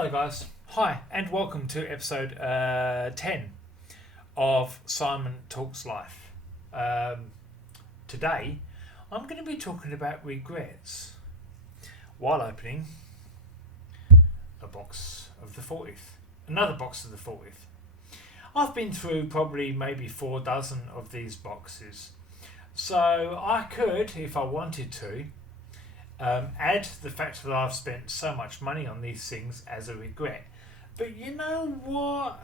Hello guys, hi and welcome to episode 10 of Simon Talks Life. Today I'm going to be talking about regrets while opening a box of the 40th, another box of the 40th. I've been through probably maybe 4 dozen of these boxes, so I could, if I wanted to, add the fact that I've spent so much money on these things as a regret. But you know what?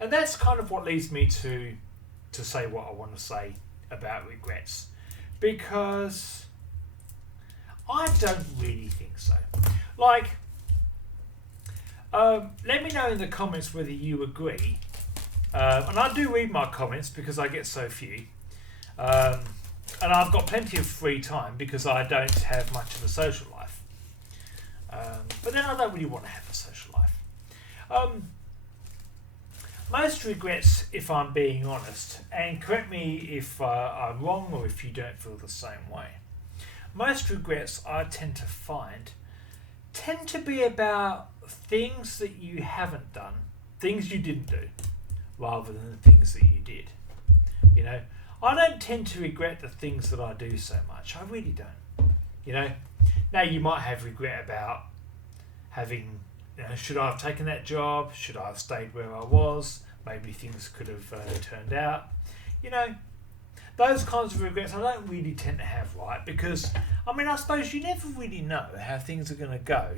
And that's kind of what leads me to say what I want to say about regrets. Because I don't really think so. Let me know in the comments whether you agree. And I do read my comments because I get so few. And I've got plenty of free time because I don't have much of a social life. But then I don't really want to have a social life. Most regrets, if I'm being honest, and correct me if I'm wrong or if you don't feel the same way, most regrets I tend to be about things that you haven't done, things you didn't do, rather than the things that you did. I don't tend to regret the things that I do so much. I really don't. Now you might have regret about having, should I have taken that job? Should I have stayed where I was? Maybe things could have turned out. Those kinds of regrets I don't really tend to have, right? Because, I suppose you never really know how things are going to go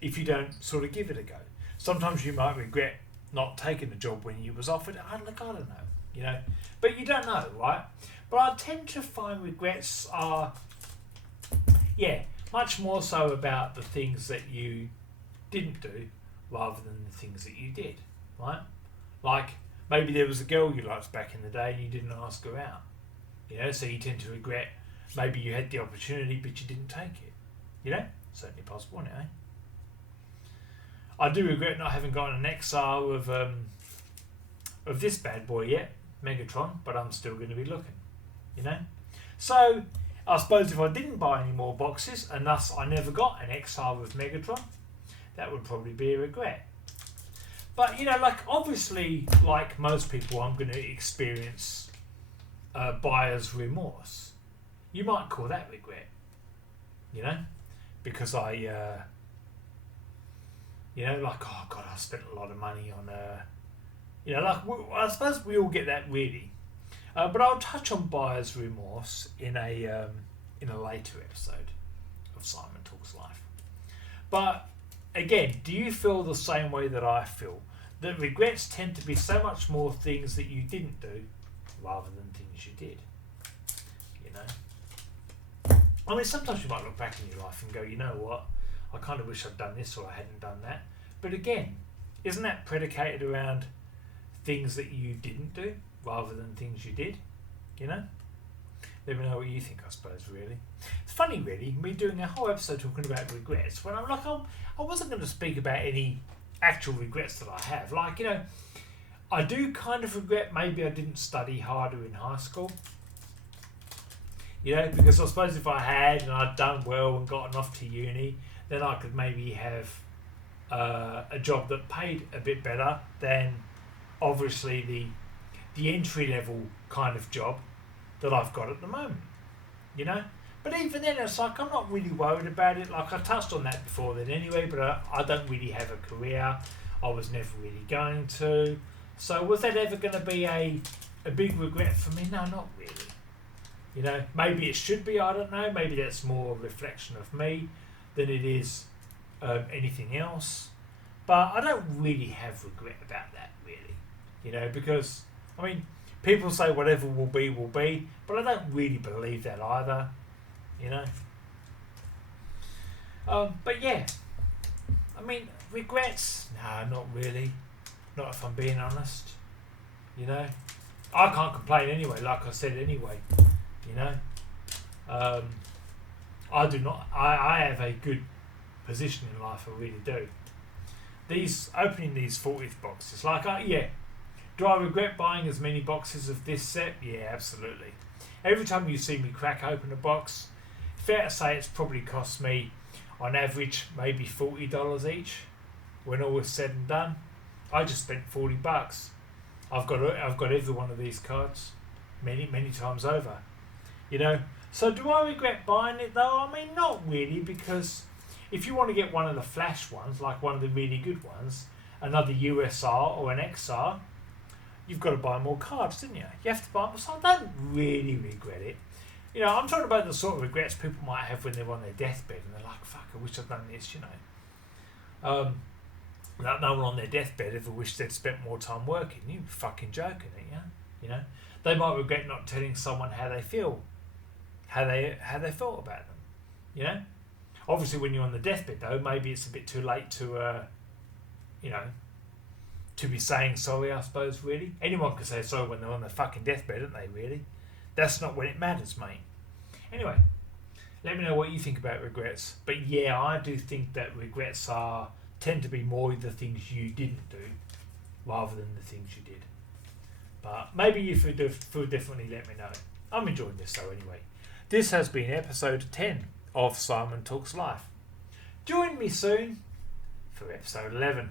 if you don't sort of give it a go. Sometimes you might regret not taking the job when you was offered. I don't know. But you don't know, right? But I tend to find regrets are, much more so about the things that you didn't do rather than the things that you did, right? Like, maybe there was a girl you liked back in the day and you didn't ask her out, so you tend to regret maybe you had the opportunity but you didn't take it, certainly possible, isn't it, eh? I do regret not having gotten an XR of this bad boy yet, Megatron, but I'm still going to be looking, So, I suppose if I didn't buy any more boxes, and thus I never got an XR with Megatron, that would probably be a regret. But, obviously, like most people, I'm going to experience buyer's remorse. You might call that regret, because I, oh God, I spent a lot of money on I suppose we all get that really, but I'll touch on buyer's remorse in a later episode of Simon Talks Life. But again, do you feel the same way that I feel? That regrets tend to be so much more things that you didn't do rather than things you did. Sometimes you might look back in your life and go, you know what, I kind of wish I'd done this or I hadn't done that. But again, isn't that predicated around things that you didn't do rather than things you did? Let me know what you think, I suppose, really. It's funny, really, me doing a whole episode talking about regrets when I'm like, I wasn't going to speak about any actual regrets that I have. I do kind of regret maybe I didn't study harder in high school. Because I suppose if I had and I'd done well and gotten off to uni, then I could maybe have a job that paid a bit better than obviously the entry level kind of job that I've got at the moment, But even then, it's like I'm not really worried about it. Like I touched on that before then anyway, but I don't really have a career. I was never really going to. So was that ever going to be a big regret for me? No, not really. Maybe it should be, I don't know. Maybe that's more a reflection of me than it is anything else. But I don't really have regret about that, really. Because, people say whatever will be, but I don't really believe that either, But yeah, regrets? No, not really. Not if I'm being honest, I can't complain anyway, like I said anyway, I do not, I have a good position in life, I really do. Opening these 40th boxes, do I regret buying as many boxes of this set? Yeah, absolutely. Every time you see me crack open a box, fair to say it's probably cost me, on average maybe $40 each. When all was said and done, I just spent $40. I've got every one of these cards, many times over. You know. So do I regret buying it though? I mean, not really, because if you want to get one of the flash ones, like one of the really good ones, another USR or an XR, you've got to buy more cards, didn't you? You have to buy them. So I don't really regret it. You know, I'm talking about the sort of regrets people might have when they're on their deathbed and they're like, fuck, I wish I'd done this, you know. No one on their deathbed ever wished they'd spent more time working. You're fucking joking, ain't you? You know? They might regret not telling someone how they feel. How they felt about them. You know? Obviously when you're on the deathbed though, maybe it's a bit too late to you know, to be saying sorry, I suppose, really. Anyone can say sorry when they're on their fucking deathbed, don't they, really? That's not when it matters, mate. Anyway, let me know what you think about regrets. But yeah, I do think that regrets tend to be more the things you didn't do rather than the things you did. But maybe you feel differently, let me know. I'm enjoying this though anyway. This has been episode 10 of Simon Talks Life. Join me soon for episode 11.